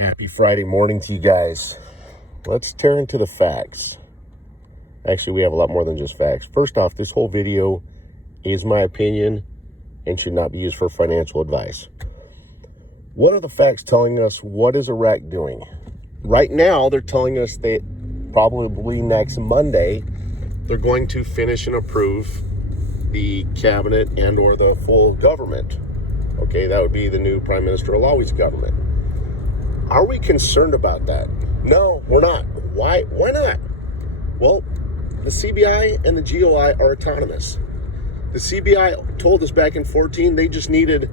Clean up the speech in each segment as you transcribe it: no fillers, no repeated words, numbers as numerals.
Happy Friday morning to you guys. Let's tear into the facts. Actually, we have a lot more than just facts. First off, this whole video is my opinion and should not be used for financial advice. What are the facts telling us? What is Iraq doing? Right now, they're telling us that probably next Monday, they're going to finish and approve the cabinet and or the full government. Okay, that would be the new Prime Minister Alawi's government. Are we concerned about that? No, we're not. Why not? Well, the CBI and the GOI are autonomous. The CBI told us back in 2014 they just needed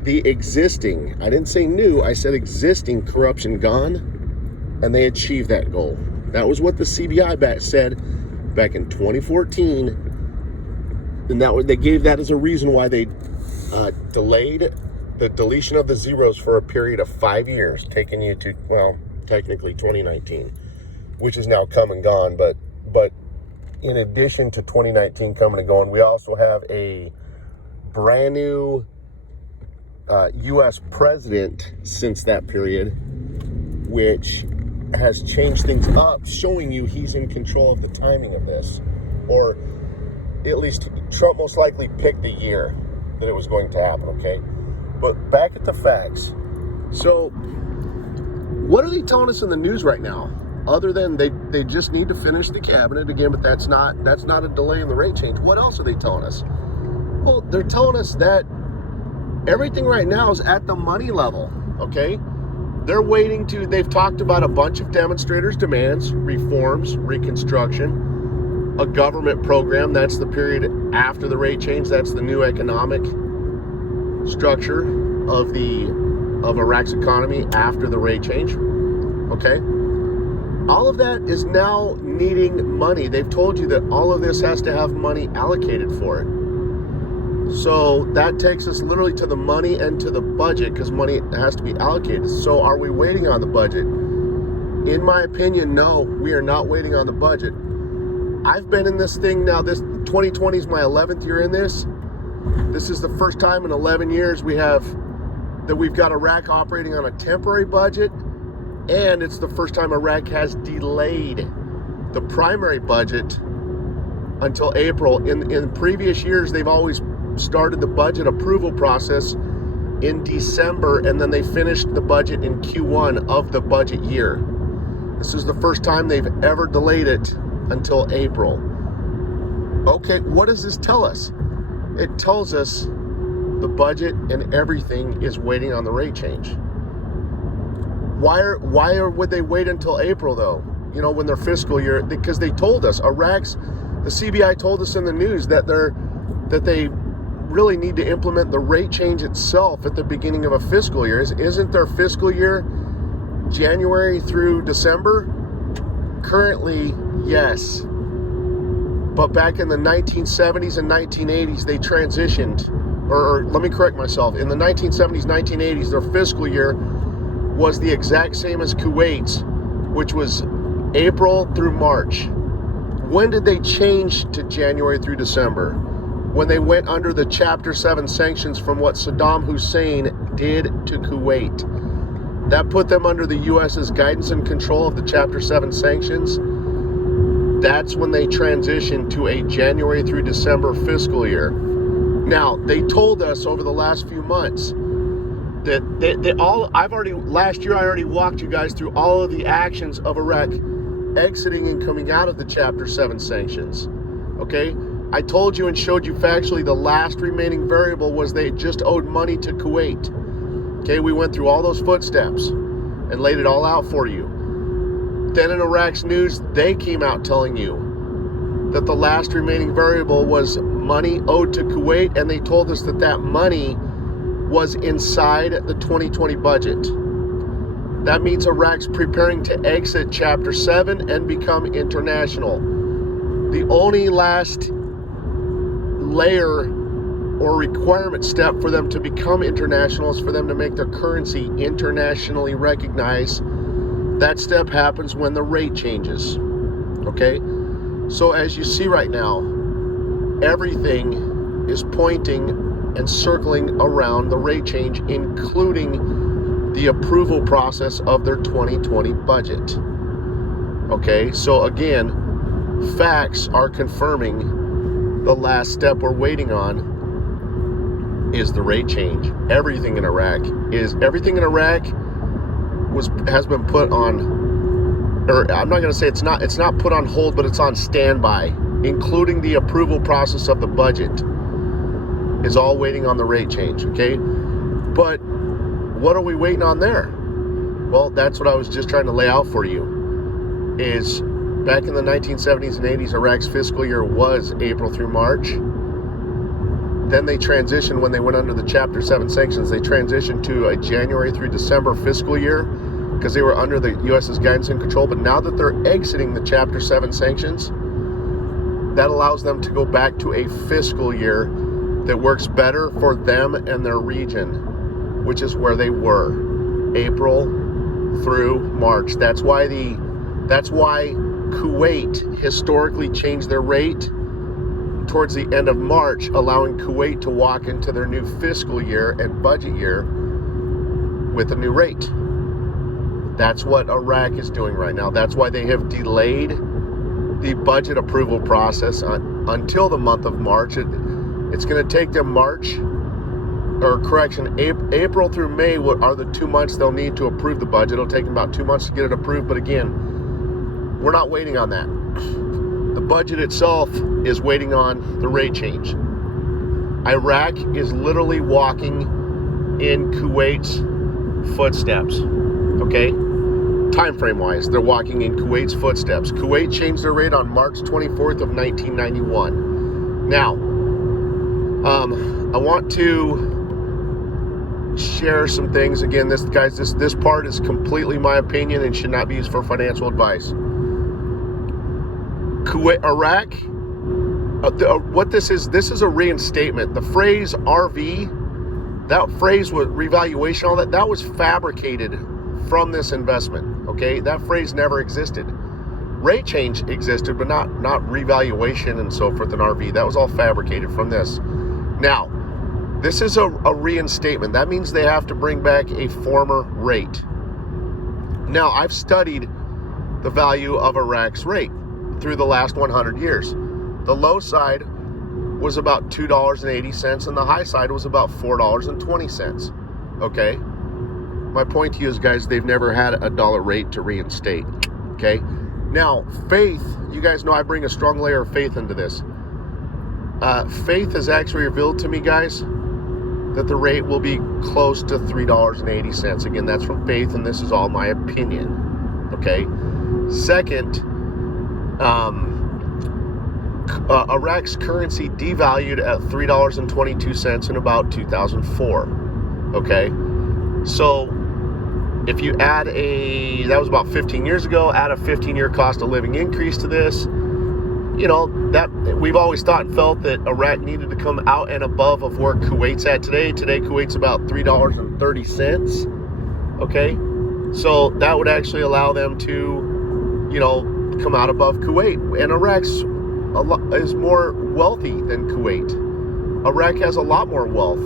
the existing, I didn't say new, I said existing corruption gone, and they achieved that goal. That was what the CBI said back in 2014, and they gave that as a reason why they delayed the deletion of the zeros for a period of 5 years, taking you to, well, technically 2019, which is now come and gone. But in addition to 2019 coming and going, we also have a brand new U.S. president since that period, which has changed things up, showing you he's in control of the timing of this. Or at least Trump most likely picked the year that it was going to happen, okay? But back at the facts. So, what are they telling us in the news right now? Other than they just need to finish the cabinet again, but that's not a delay in the rate change. What else are they telling us? Well, they're telling us that everything right now is at the money level, okay? They've talked about a bunch of demonstrators' demands, reforms, reconstruction, a government program, that's the period after the rate change, that's the new economic structure of Iraq's economy after the rate change, okay? All of that is now needing money. They've told you that all of this has to have money allocated for it. So that takes us literally to the money and to the budget, because money has to be allocated. So are we waiting on the budget? In my opinion, no, we are not waiting on the budget. I've been in this thing now, this 2020 is my 11th year in this. This is the first time in 11 years we've got Iraq operating on a temporary budget, and it's the first time Iraq has delayed the primary budget until April. In previous years, they've always started the budget approval process in December, and then they finished the budget in Q1 of the budget year. This is the first time they've ever delayed it until April. Okay, what does this tell us? It tells us the budget and everything is waiting on the rate change. Why would they wait until April though? You know, when their fiscal year, because they told us, the CBI told us in the news that they really need to implement the rate change itself at the beginning of a fiscal year. Isn't their fiscal year January through December? Currently, yes. But back in the 1970s and 1980s, they transitioned, or let me correct myself. In the 1970s, 1980s, their fiscal year was the exact same as Kuwait's, which was April through March. When did they change to January through December? When they went under the Chapter 7 sanctions from what Saddam Hussein did to Kuwait. That put them under the U.S.'s guidance and control of the Chapter 7 sanctions. That's when they transitioned to a January through December fiscal year. Now, they told us over the last few months that last year I already walked you guys through all of the actions of Iraq exiting and coming out of the Chapter 7 sanctions, okay? I told you and showed you factually the last remaining variable was they just owed money to Kuwait, okay? We went through all those footsteps and laid it all out for you. Then in Iraq's news, they came out telling you that the last remaining variable was money owed to Kuwait, and they told us that money was inside the 2020 budget. That means Iraq's preparing to exit Chapter 7 and become international. The only last layer or requirement step for them to become international is for them to make their currency internationally recognized. That step happens when the rate changes, okay? So as you see right now, everything is pointing and circling around the rate change, including the approval process of their 2020 budget. Okay, so again, facts are confirming the last step we're waiting on is the rate change. Everything in Iraq has been put on, or I'm not going to say it's not put on hold, but it's on standby, including the approval process of the budget is all waiting on the rate change. Okay, but what are we waiting on there? Well, that's what I was just trying to lay out for you. Is back in the 1970s and 80s, Iraq's fiscal year was April through March. Then they transitioned, when they went under the Chapter 7 sanctions, they transitioned to a January through December fiscal year because they were under the U.S.'s guidance and control. But now that they're exiting the Chapter 7 sanctions, that allows them to go back to a fiscal year that works better for them and their region, which is where they were, April through March. That's why Kuwait historically changed their rate towards the end of March, allowing Kuwait to walk into their new fiscal year and budget year with a new rate. That's what Iraq is doing right now. That's why they have delayed the budget approval process until the month of March. It's going to take them April through May are the 2 months they'll need to approve the budget. It'll take them about 2 months to get it approved. But again, we're not waiting on that. The budget itself is waiting on the rate change. Iraq is literally walking in Kuwait's footsteps. Okay? Time frame wise, they're walking in Kuwait's footsteps. Kuwait changed their rate on March 24th of 1991. Now, I want to share some things. Again, this part is completely my opinion and should not be used for financial advice. Iraq, what this is a reinstatement. The phrase RV, that phrase with revaluation, all that was fabricated from this investment. Okay, that phrase never existed. Rate change existed, but not revaluation and so forth in RV. That was all fabricated from this. Now, this is a reinstatement. That means they have to bring back a former rate. Now, I've studied the value of Iraq's rate through the last 100 years. The low side was about $2.80 and the high side was about $4.20. Okay? My point to you is, guys, they've never had a dollar rate to reinstate. Okay? Now, faith, you guys know I bring a strong layer of faith into this. Faith has actually revealed to me, guys, that the rate will be close to $3.80. Again, that's from faith, and this is all my opinion. Okay? Second, Iraq's currency devalued at $3.22 in about 2004. Okay? So, if you add that was about 15 years ago, add a 15-year cost of living increase to this, you know, that we've always thought and felt that Iraq needed to come out and above of where Kuwait's at today. Today, Kuwait's about $3.30. Okay? So that would actually allow them to, you know, come out above Kuwait. And Iraq is more wealthy than Kuwait. Iraq has a lot more wealth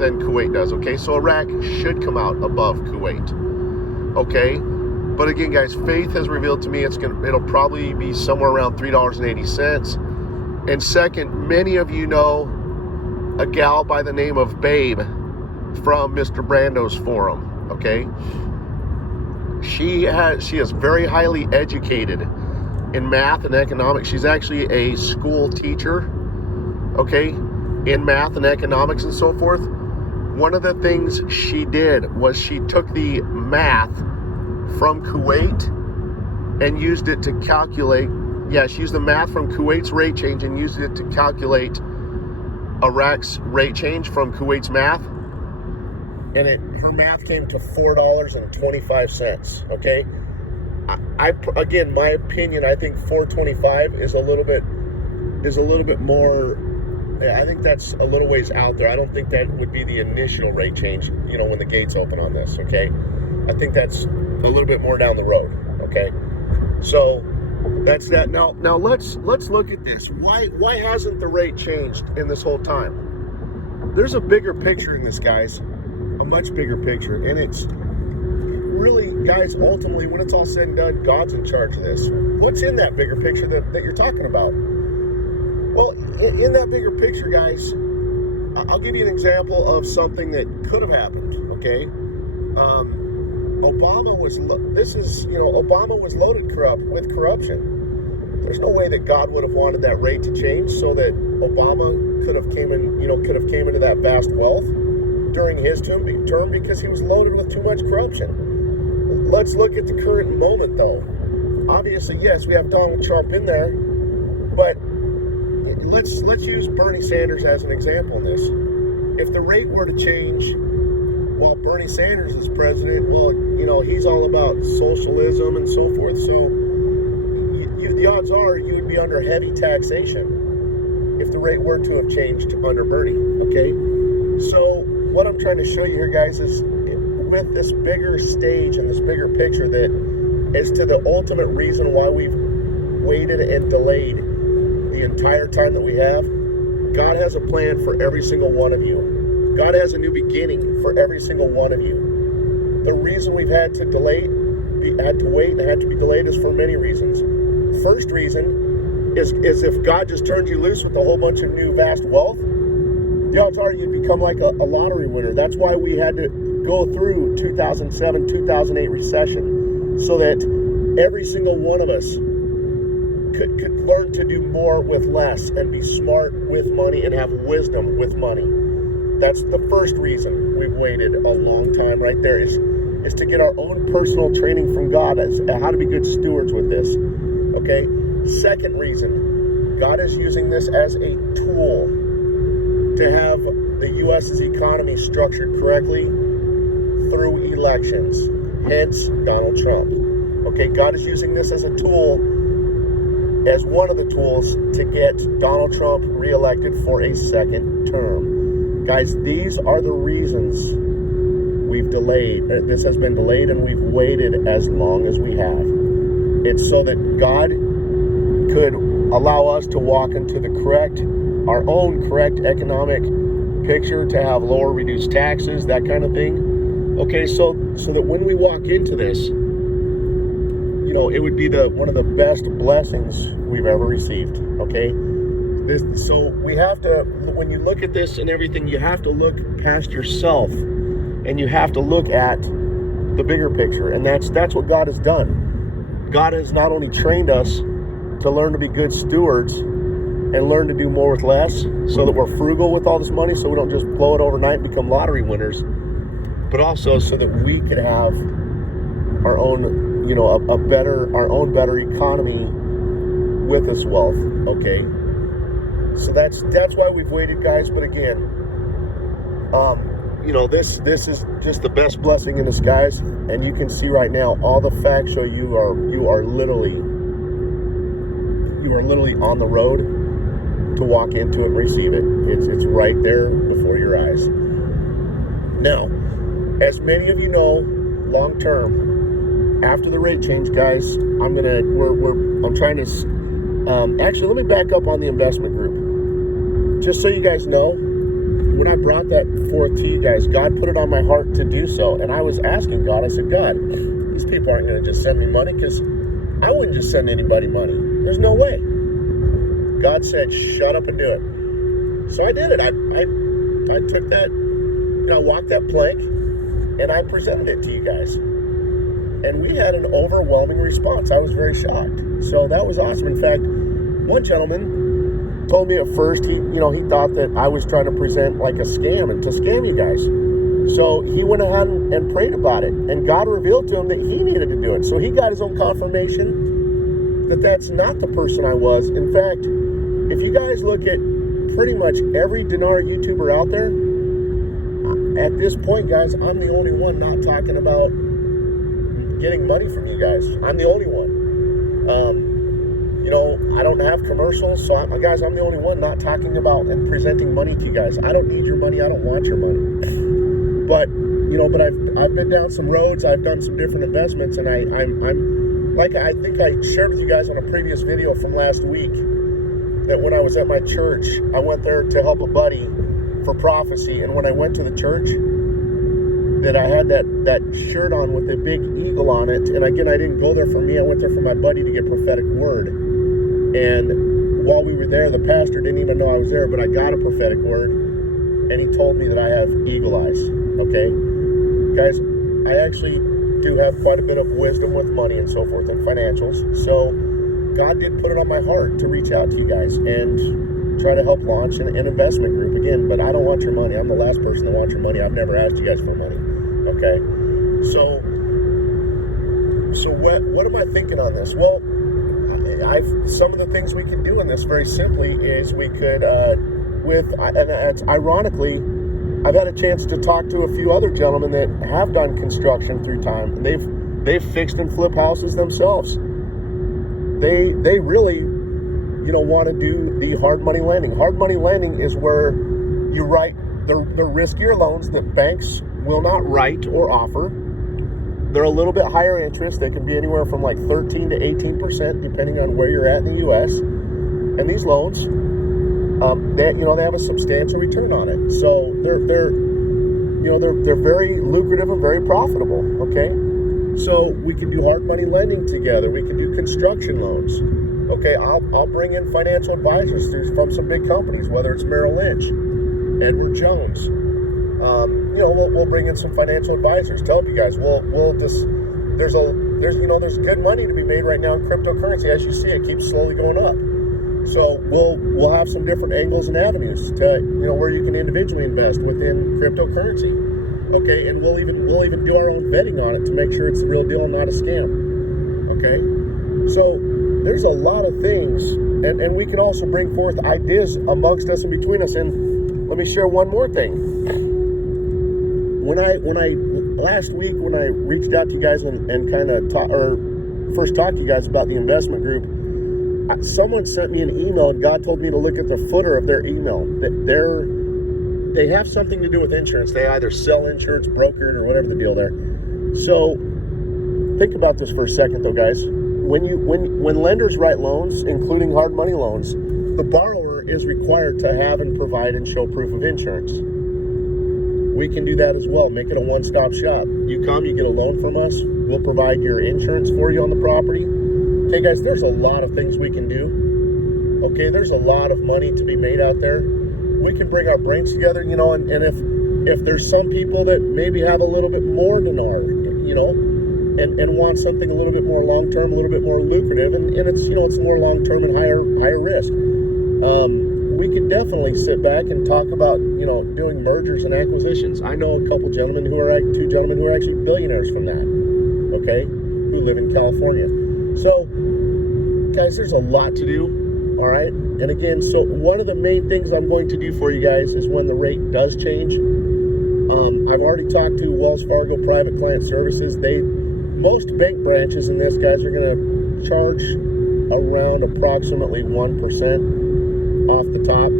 than Kuwait does. Okay? So Iraq should come out above Kuwait. Okay? But again, guys, faith has revealed to me it'll probably be somewhere around $3.80. And second, many of you know a gal by the name of Babe from Mr. Brando's forum. Okay, she is very highly educated in math and economics. She's actually a school teacher. Okay, in math and economics and so forth. One of the things she did was she took the math from Kuwait and used it to calculate, she used the math from Kuwait's rate change and used it to calculate Iraq's rate change from Kuwait's math. And her math came to $4.25, okay? Again, my opinion, I think $4.25 is a little bit more. I think that's a little ways out there. I don't think that would be the initial rate change, you know, when the gates open on this, okay? I think that's a little bit more down the road, okay? So that's that. Now let's look at this. Why hasn't the rate changed in this whole time? There's a bigger picture in this, guys. a much bigger picture. And it's really, guys, ultimately, when it's all said and done, God's in charge of this. What's in that bigger picture that you're talking about? Well, in that bigger picture, guys, I'll give you an example of something that could have happened, okay? Obama was loaded with corruption. There's no way that God would have wanted that rate to change so that Obama could have came into that vast wealth during his term because he was loaded with too much corruption. Let's look at the current moment, though. Obviously, yes, we have Donald Trump in there, but let's use Bernie Sanders as an example in this. If the rate were to change while Bernie Sanders is president, well, he's all about socialism and so forth, so the odds are you would be under heavy taxation if the rate were to have changed under Bernie, okay? So what I'm trying to show you here, guys, is with this bigger stage and this bigger picture that is to the ultimate reason why we've waited and delayed the entire time that we have. God has a plan for every single one of you. God has a new beginning for every single one of you. The reason we've had to wait and had to be delayed is for many reasons. First reason is if God just turned you loose with a whole bunch of new vast wealth, the odds are you'd become like a lottery winner. That's why we had to go through 2007, 2008 recession, so that every single one of us could learn to do more with less and be smart with money and have wisdom with money. That's the first reason we've waited a long time right there is to get our own personal training from God as how to be good stewards with this. Okay? Second reason, God is using this as a tool to have the U.S.'s economy structured correctly through elections. Hence, Donald Trump. Okay, God is using this as a tool, as one of the tools to get Donald Trump reelected for a second term. Guys, these are the reasons we've delayed. This has been delayed and we've waited as long as we have. It's so that God could allow us to walk into our own correct economic picture, to have lower reduced taxes, that kind of thing. Okay, so that when we walk into this, it would be one of the best blessings we've ever received. Okay, so we have to, when you look at this and everything, you have to look past yourself, and you have to look at the bigger picture, and that's what God has done. God has not only trained us to learn to be good stewards and learn to do more with less, so that we're frugal with all this money, so we don't just blow it overnight and become lottery winners, but also so that we could have our own, our own better economy with this wealth. Okay, so that's why we've waited, guys. But again, this is just the best blessing in disguise, and you can see right now all the facts show you are literally on the road to walk into it and receive it. It's right there before your eyes. Now, as many of you know, long term, after the rate change, guys, I'm trying to actually, let me back up on the investment group. Just so you guys know, when I brought that forth to you guys, God put it on my heart to do so, and I was asking God, I said, God, these people aren't going to just send me money, because I wouldn't just send anybody money. There's no way. God said, shut up and do it. So I did it. I took that, I walked that plank, and I presented it to you guys. And we had an overwhelming response. I was very shocked. So that was awesome. In fact, one gentleman told me at first, he thought that I was trying to present like a scam and to scam you guys. So he went ahead and prayed about it, and God revealed to him that he needed to do it. So he got his own confirmation that that's not the person I was. In fact, if you guys look at pretty much every dinar YouTuber out there, at this point, guys, I'm the only one not talking about getting money from you guys. I'm the only one. I don't have commercials, so guys, I'm the only one not talking about and presenting money to you guys. I don't need your money. I don't want your money. But I've been down some roads. I've done some different investments, and I'm like I think I shared with you guys on a previous video from last week that when I was at my church, I went there to help a buddy for prophecy, and when I went to the church, that I had that shirt on with a big eagle on it. And again, I didn't go there for me. I went there for my buddy to get prophetic word. And while we were there, the pastor didn't even know I was there, but I got a prophetic word. And he told me that I have eagle eyes. Okay? Guys, I actually do have quite a bit of wisdom with money and so forth and financials. So God did put it on my heart to reach out to you guys and try to help launch an investment group again. But I don't want your money. I'm the last person to want your money. I've never asked you guys for money. Okay? So what am I thinking on this? Well, some of the things we can do in this very simply is we could, ironically, I've had a chance to talk to a few other gentlemen that have done construction through time. And they've fixed and flipped houses themselves. They really, want to do the hard money lending. Hard money lending is where you write the riskier loans that banks will not write or offer. They're a little bit higher interest. They can be anywhere from like 13 to 18%, depending on where you're at in the U.S. And these loans, they have a substantial return on it. So they're very lucrative and very profitable. Okay, so we can do hard money lending together. We can do construction loans. Okay, I'll bring in financial advisors from some big companies, whether it's Merrill Lynch, Edward Jones. We'll bring in some financial advisors. Tell you guys, there's good money to be made right now in cryptocurrency. As you see, it keeps slowly going up. So we'll have some different angles and avenues to where you can individually invest within cryptocurrency. Okay, and we'll even do our own vetting on it to make sure it's the real deal and not a scam. Okay, so there's a lot of things, and we can also bring forth ideas amongst us and between us. And let me share one more thing. Last week when I reached out to you guys and kind of first talked to you guys about the investment group, someone sent me an email, and God told me to look at the footer of their email. They have something to do with insurance. They either sell insurance, brokered, or whatever the deal there. So think about this for a second, though, guys. When lenders write loans, including hard money loans, the borrower is required to have and provide and show proof of insurance. We can do that as well. Make it a one-stop shop. You come, you get a loan from us. We'll provide your insurance for you on the property. Okay, guys, there's a lot of things we can do. Okay, there's a lot of money to be made out there. We can bring our brains together, and if there's some people that maybe have a little bit more than ours, and want something a little bit more long-term, a little bit more lucrative, and it's more long-term and higher risk. We could definitely sit back and talk about, doing mergers and acquisitions. I know two gentlemen who are actually billionaires from that, okay, who live in California. So, guys, there's a lot to do, all right? And again, so one of the main things I'm going to do for you guys is when the rate does change, I've already talked to Wells Fargo Private Client Services. Most bank branches in this, guys, are going to charge around approximately 1% off the top.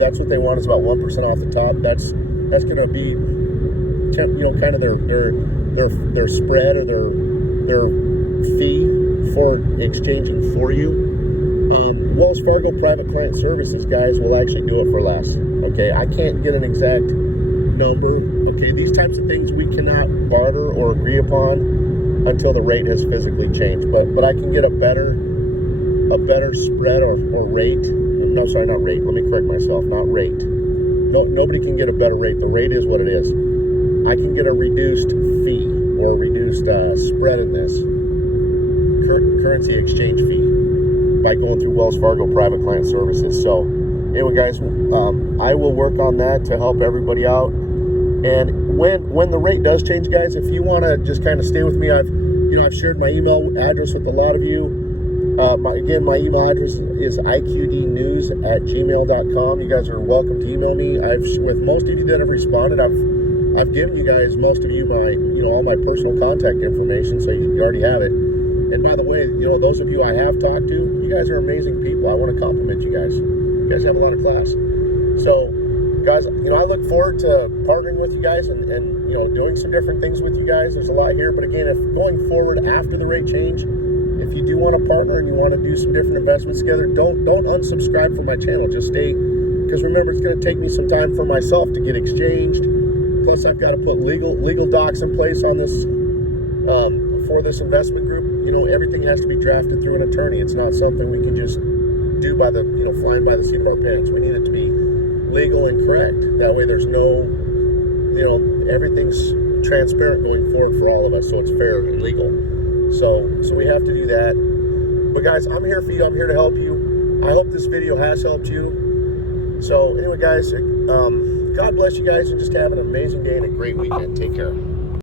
That's what they want, is about 1% off the top. That's going to be, kind of their spread or their fee for exchanging for you. Wells Fargo Private Client Services, guys, will actually do it for less. Okay, I can't get an exact number. Okay, these types of things we cannot barter or agree upon until the rate has physically changed. But I can get a better spread or rate. No, sorry, not rate. Let me correct myself. Not rate. No, nobody can get a better rate. The rate is what it is. I can get a reduced fee or a reduced spread in this currency exchange fee by going through Wells Fargo Private Client Services. So, anyway, guys, I will work on that to help everybody out. And when the rate does change, guys, if you want to just kind of stay with me, I've shared my email address with a lot of you. My email address is iqdnews@gmail.com. You guys are welcome to email me. With most of you that have responded, I've given you guys, most of you, all my personal contact information, so you already have it. And by the way, those of you I have talked to, you guys are amazing people. I want to compliment you guys. You guys have a lot of class. So, guys, I look forward to partnering with you guys and doing some different things with you guys. There's a lot here, but again, if going forward after the rate change, if you do want to partner and you want to do some different investments together, don't unsubscribe from my channel. Just stay, because remember, it's going to take me some time for myself to get exchanged, Plus, I've got to put legal docs in place on this for this investment group. You know, everything has to be drafted through an attorney. It's not something we can just do by the, you know, flying by the seat of our pants. We need it to be legal and correct. That way there's no, you know, everything's transparent going forward for all of us, so it's fair and legal. So we have to do that. But guys, I'm here for you. I'm here to help you. I hope this video has helped you. So anyway, guys, God bless you guys, and just have an amazing day and a great weekend. Take care.